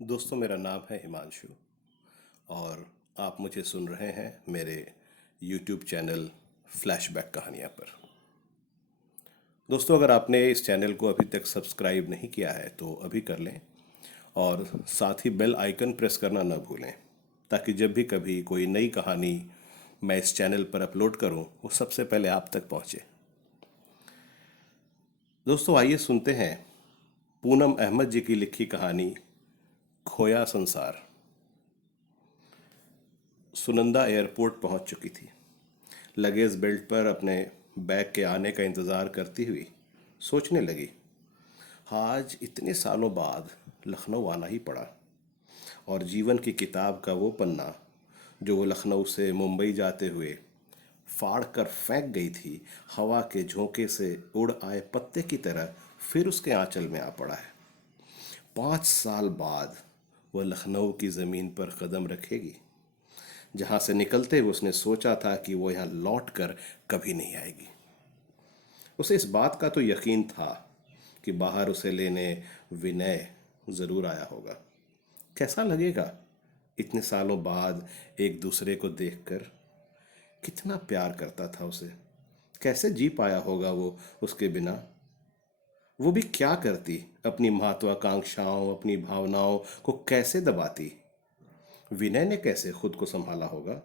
दोस्तों, मेरा नाम है हिमांशु और आप मुझे सुन रहे हैं मेरे YouTube चैनल फ्लैशबैक कहानियाँ पर। दोस्तों, अगर आपने इस चैनल को अभी तक सब्सक्राइब नहीं किया है तो अभी कर लें और साथ ही बेल आइकन प्रेस करना न भूलें, ताकि जब भी कभी कोई नई कहानी मैं इस चैनल पर अपलोड करूं वो सबसे पहले आप तक पहुंचे। दोस्तों, आइए सुनते हैं पूनम अहमद जी की लिखी कहानी खोया संसार। सुनंदा एयरपोर्ट पहुंच चुकी थी। लगेज बेल्ट पर अपने बैग के आने का इंतज़ार करती हुई सोचने लगी, आज इतने सालों बाद लखनऊ आना ही पड़ा और जीवन की किताब का वो पन्ना जो वो लखनऊ से मुंबई जाते हुए फाड़ कर फेंक गई थी, हवा के झोंके से उड़ आए पत्ते की तरह फिर उसके आंचल में आ पड़ा है। 5 साल बाद वह लखनऊ की ज़मीन पर कदम रखेगी जहां से निकलते हुए उसने सोचा था कि वो यहाँ लौट कर कभी नहीं आएगी। उसे इस बात का तो यकीन था कि बाहर उसे लेने विनय जरूर आया होगा। कैसा लगेगा इतने सालों बाद एक दूसरे को देखकर। कितना प्यार करता था उसे, कैसे जी पाया होगा वो उसके बिना। वो भी क्या करती, अपनी महत्वाकांक्षाओं अपनी भावनाओं को कैसे दबाती। विनय ने कैसे खुद को संभाला होगा।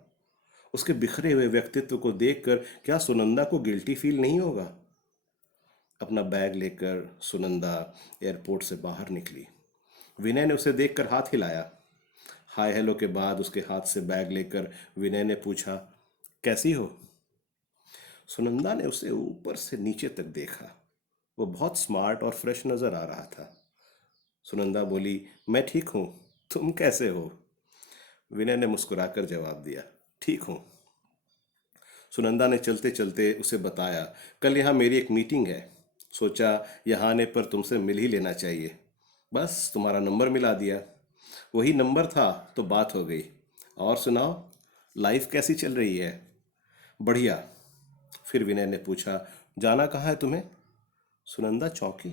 उसके बिखरे हुए व्यक्तित्व को देखकर क्या सुनंदा को गिल्टी फील नहीं होगा। अपना बैग लेकर सुनंदा एयरपोर्ट से बाहर निकली। विनय ने उसे देखकर हाथ हिलाया। हाय हेलो के बाद उसके हाथ से बैग लेकर विनय ने पूछा, कैसी हो। सुनंदा ने उसे ऊपर से नीचे तक देखा। वो बहुत स्मार्ट और फ्रेश नजर आ रहा था। सुनंदा बोली, मैं ठीक हूँ, तुम कैसे हो। विनय ने मुस्कुराकर जवाब दिया, ठीक हूँ। सुनंदा ने चलते चलते उसे बताया, कल यहाँ मेरी एक मीटिंग है, सोचा यहाँ आने पर तुमसे मिल ही लेना चाहिए। बस तुम्हारा नंबर मिला दिया। वही नंबर था तो बात हो गई। और सुनाओ, लाइफ कैसी चल रही है। बढ़िया। फिर विनय ने पूछा, जाना कहाँ है तुम्हें। सुनंदा चौंकी,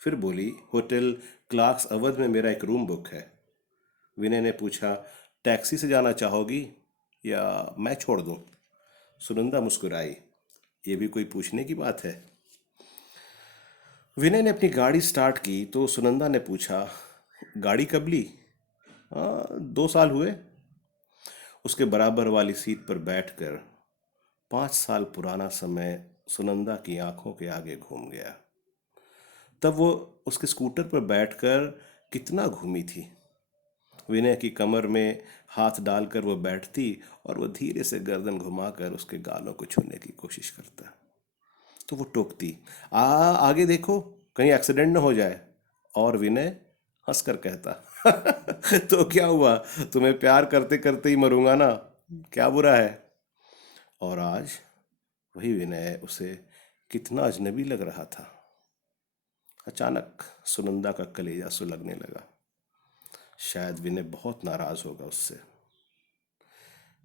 फिर बोली, होटल क्लार्क्स अवध में मेरा एक रूम बुक है। विनय ने पूछा, टैक्सी से जाना चाहोगी या मैं छोड़ दूं। सुनंदा मुस्कुराई, ये भी कोई पूछने की बात है। विनय ने अपनी गाड़ी स्टार्ट की तो सुनंदा ने पूछा, गाड़ी कब ली। 2 साल हुए। उसके बराबर वाली सीट पर बैठकर 5 साल पुराना समय सुनंदा की आंखों के आगे घूम गया। तब वो उसके स्कूटर पर बैठकर कितना घूमी थी। विनय की कमर में हाथ डालकर वो बैठती और वो धीरे से गर्दन घुमाकर उसके गालों को छूने की कोशिश करता। तो वो टोकती, आगे देखो कहीं एक्सीडेंट न हो जाए। और विनय हंसकर कहता, तो क्या हुआ, तुम्हें प्यार करते करते ही मरूंगा ना, क्या बुरा है। और आज वही विनय उसे कितना अजनबी लग रहा था। अचानक सुनंदा का कलेजा सुलगने लगा। शायद विनय बहुत नाराज होगा उससे।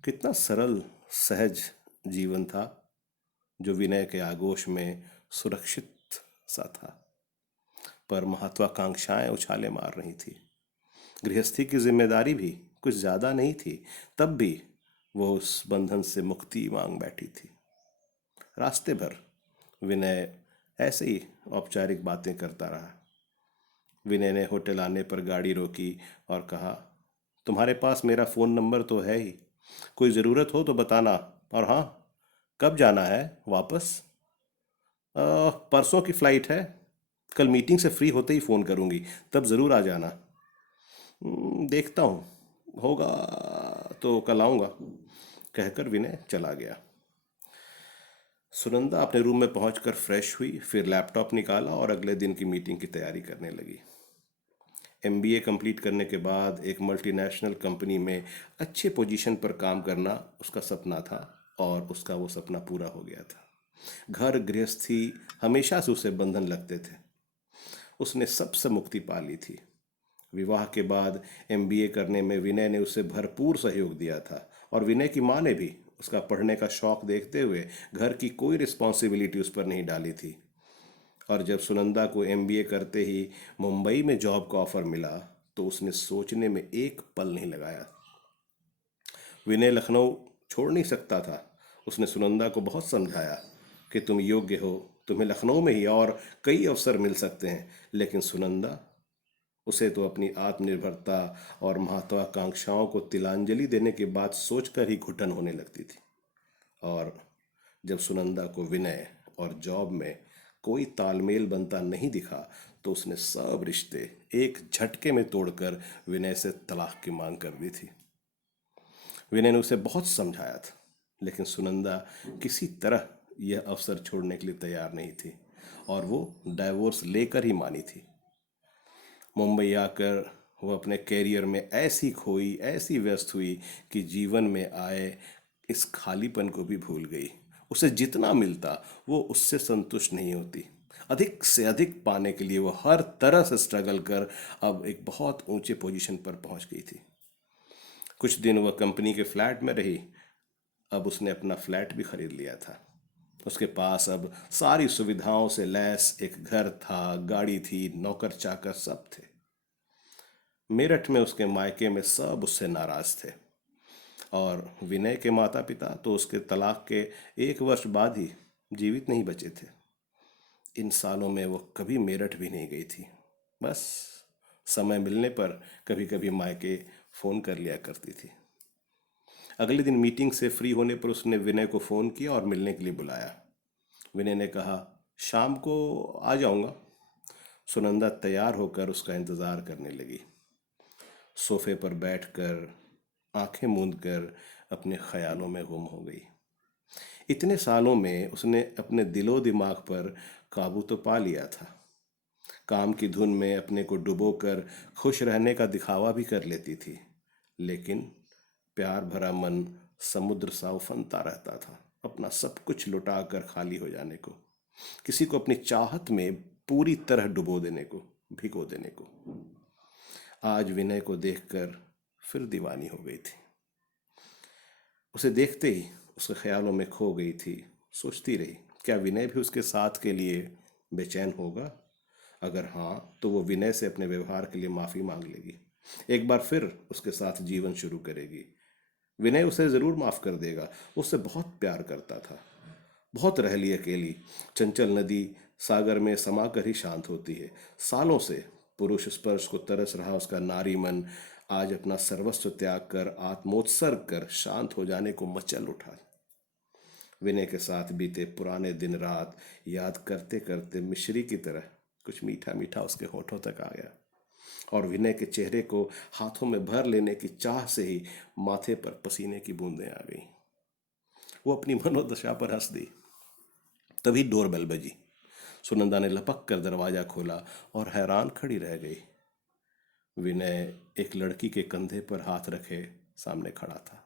कितना सरल सहज जीवन था जो विनय के आगोश में सुरक्षित सा था, पर महत्वाकांक्षाएं उछाले मार रही थी। गृहस्थी की जिम्मेदारी भी कुछ ज्यादा नहीं थी, तब भी वो उस बंधन से मुक्ति मांग बैठी थी। रास्ते भर विनय ऐसे ही औपचारिक बातें करता रहा। विनय ने होटल आने पर गाड़ी रोकी और कहा, तुम्हारे पास मेरा फ़ोन नंबर तो है ही, कोई ज़रूरत हो तो बताना। और हाँ, कब जाना है वापस। परसों की फ़्लाइट है, कल मीटिंग से फ्री होते ही फ़ोन करूँगी, तब ज़रूर आ जाना। देखता हूँ, होगा तो कल आऊँगा, कहकर विनय चला गया। सुनंदा अपने रूम में पहुंचकर फ्रेश हुई, फिर लैपटॉप निकाला और अगले दिन की मीटिंग की तैयारी करने लगी। एमबीए कंप्लीट करने के बाद एक मल्टीनेशनल कंपनी में अच्छे पोजीशन पर काम करना उसका सपना था और उसका वो सपना पूरा हो गया था। घर गृहस्थी हमेशा से उसे बंधन लगते थे। उसने सबसे मुक्ति पा ली थी। विवाह के बाद एमबीए करने में विनय ने उसे भरपूर सहयोग दिया था और विनय की माँ ने भी उसका पढ़ने का शौक देखते हुए घर की कोई रिस्पॉन्सिबिलिटी उस पर नहीं डाली थी। और जब सुनंदा को एमबीए करते ही मुंबई में जॉब का ऑफर मिला तो उसने सोचने में एक पल नहीं लगाया। विनय लखनऊ छोड़ नहीं सकता था। उसने सुनंदा को बहुत समझाया कि तुम योग्य हो, तुम्हें लखनऊ में ही और कई अवसर मिल सकते हैं। लेकिन सुनंदा, उसे तो अपनी आत्मनिर्भरता और महत्वाकांक्षाओं को तिलांजलि देने की बात सोचकर ही घुटन होने लगती थी। और जब सुनंदा को विनय और जॉब में कोई तालमेल बनता नहीं दिखा, तो उसने सब रिश्ते एक झटके में तोड़कर विनय से तलाक की मांग कर दी थी। विनय ने उसे बहुत समझाया था, लेकिन सुनंदा किसी तरह यह अवसर छोड़ने के लिए तैयार नहीं थी और वो डाइवोर्स लेकर ही मानी थी। मुंबई आकर वो अपने कैरियर में ऐसी खोई, ऐसी व्यस्त हुई कि जीवन में आए इस खालीपन को भी भूल गई। उसे जितना मिलता वो उससे संतुष्ट नहीं होती। अधिक से अधिक पाने के लिए वो हर तरह से स्ट्रगल कर अब एक बहुत ऊंचे पोजीशन पर पहुंच गई थी। कुछ दिन वह कंपनी के फ्लैट में रही। अब उसने अपना फ्लैट भी खरीद लिया था। उसके पास अब सारी सुविधाओं से लैस एक घर था, गाड़ी थी, नौकर चाकर सब थे। मेरठ में उसके मायके में सब उससे नाराज थे और विनय के माता पिता तो उसके तलाक के 1 वर्ष बाद ही जीवित नहीं बचे थे। इन सालों में वो कभी मेरठ भी नहीं गई थी। बस समय मिलने पर कभी कभी मायके फ़ोन कर लिया करती थी। अगले दिन मीटिंग से फ्री होने पर उसने विनय को फ़ोन किया और मिलने के लिए बुलाया। विनय ने कहा, शाम को आ जाऊंगा। सुनंदा तैयार होकर उसका इंतज़ार करने लगी। सोफे पर बैठकर आंखें मूंद कर अपने ख्यालों में गुम हो गई। इतने सालों में उसने अपने दिलो दिमाग पर काबू तो पा लिया था। काम की धुन में अपने को डुबोकर खुश रहने का दिखावा भी कर लेती थी। लेकिन प्यार भरा मन समुद्र सा उफनता रहता था, अपना सब कुछ लुटा कर खाली हो जाने को, किसी को अपनी चाहत में पूरी तरह डुबो देने को, भिगो देने को। आज विनय को देखकर फिर दीवानी हो गई थी। उसे देखते ही उसके ख्यालों में खो गई थी। सोचती रही, क्या विनय भी उसके साथ के लिए बेचैन होगा? अगर हाँ, तो वो विनय से अपने व्यवहार के लिए माफ़ी मांग लेगी, एक बार फिर उसके साथ जीवन शुरू करेगी। विनय उसे ज़रूर माफ़ कर देगा। वो उससे बहुत प्यार करता था। बहुत रह ली अकेली। चंचल नदी सागर में समाकर ही शांत होती है। सालों से पुरुष स्पर्श को तरस रहा उसका नारी मन आज अपना सर्वस्व त्याग कर, आत्मोत्सर्ग कर शांत हो जाने को मचल उठा। विनय के साथ बीते पुराने दिन रात याद करते करते मिश्री की तरह कुछ मीठा मीठा उसके होठों तक आ गया और विनय के चेहरे को हाथों में भर लेने की चाह से ही माथे पर पसीने की बूंदें आ गईं। वो अपनी मनोदशा पर हंस दी। तभी डोरबेल बजी। सुनंदा ने लपक कर दरवाजा खोला और हैरान खड़ी रह गई। विनय एक लड़की के कंधे पर हाथ रखे सामने खड़ा था।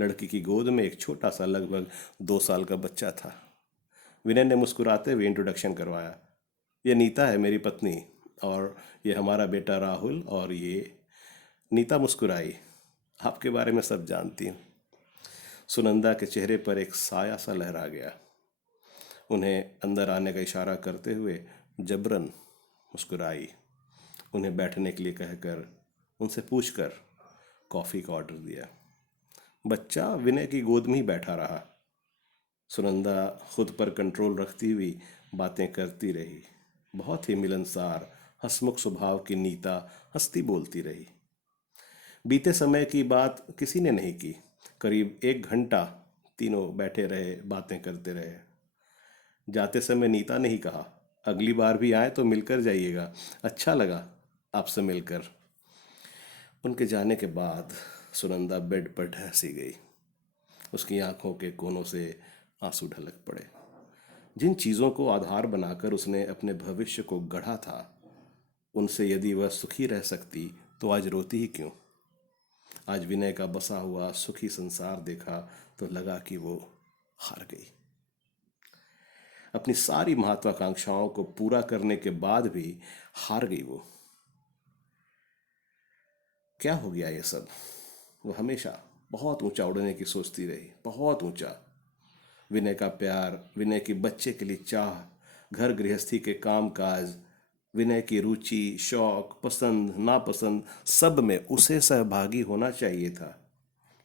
लड़की की गोद में एक छोटा सा लगभग 2 साल का बच्चा था। विनय ने मुस्कुराते हुए इंट्रोडक्शन करवाया, ये नीता है मेरी पत्नी, और ये हमारा बेटा राहुल, और ये। नीता मुस्कुराई, आपके बारे में सब जानती हूँ। सुनंदा के चेहरे पर एक साया सा लहरा गया। उन्हें अंदर आने का इशारा करते हुए जबरन मुस्कुराई। उन्हें बैठने के लिए कहकर, उनसे पूछकर कॉफ़ी का ऑर्डर दिया। बच्चा विनय की गोद में ही बैठा रहा। सुनंदा खुद पर कंट्रोल रखती हुई बातें करती रही। बहुत ही मिलनसार, हंसमुख स्वभाव की नीता हंसती बोलती रही। बीते समय की बात किसी ने नहीं की। करीब 1 घंटा तीनों बैठे रहे, बातें करते रहे। जाते समय नीता ने ही कहा, अगली बार भी आए तो मिलकर जाइएगा, अच्छा लगा आपसे मिलकर। उनके जाने के बाद सुनंदा बेड पर ढह गई। उसकी आंखों के कोनों से आंसू ढलक पड़े। जिन चीज़ों को आधार बनाकर उसने अपने भविष्य को गढ़ा था, उनसे यदि वह सुखी रह सकती तो आज रोती ही क्यों? आज विनय का बसा हुआ सुखी संसार देखा तो लगा कि वो हार गई। अपनी सारी महत्वाकांक्षाओं को पूरा करने के बाद भी हार गई वो। क्या हो गया ये सब? वो हमेशा बहुत ऊंचा उड़ने की सोचती रही, बहुत ऊंचा। विनय का प्यार, विनय की बच्चे के लिए चाह, घर गृहस्थी के काम काज, विनय की रुचि, शौक, पसंद नापसंद सब में उसे सहभागी होना चाहिए था।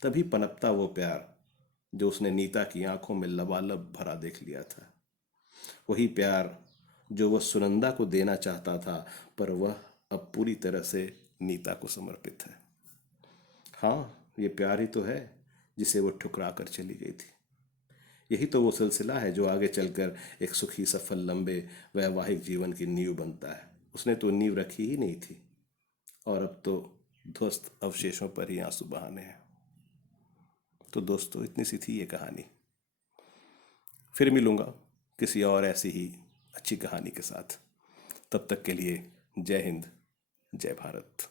तभी पनपता वो प्यार जो उसने नीता की आंखों में लबालब भरा देख लिया था। वही प्यार जो वह सुनंदा को देना चाहता था, पर वह अब पूरी तरह से नीता को समर्पित है। हाँ, ये प्यार ही तो है जिसे वो ठुकरा कर चली गई थी। यही तो वो सिलसिला है जो आगे चलकर एक सुखी सफल लंबे वैवाहिक जीवन की नींव बनता है। उसने तो नींव रखी ही नहीं थी, और अब तो ध्वस्त अवशेषों पर ही आंसू बहाने हैं। तो दोस्तों, इतनी सी थी ये कहानी। फिर मिलूंगा किसी और ऐसी ही अच्छी कहानी के साथ। तब तक के लिए जय हिंद, जय भारत।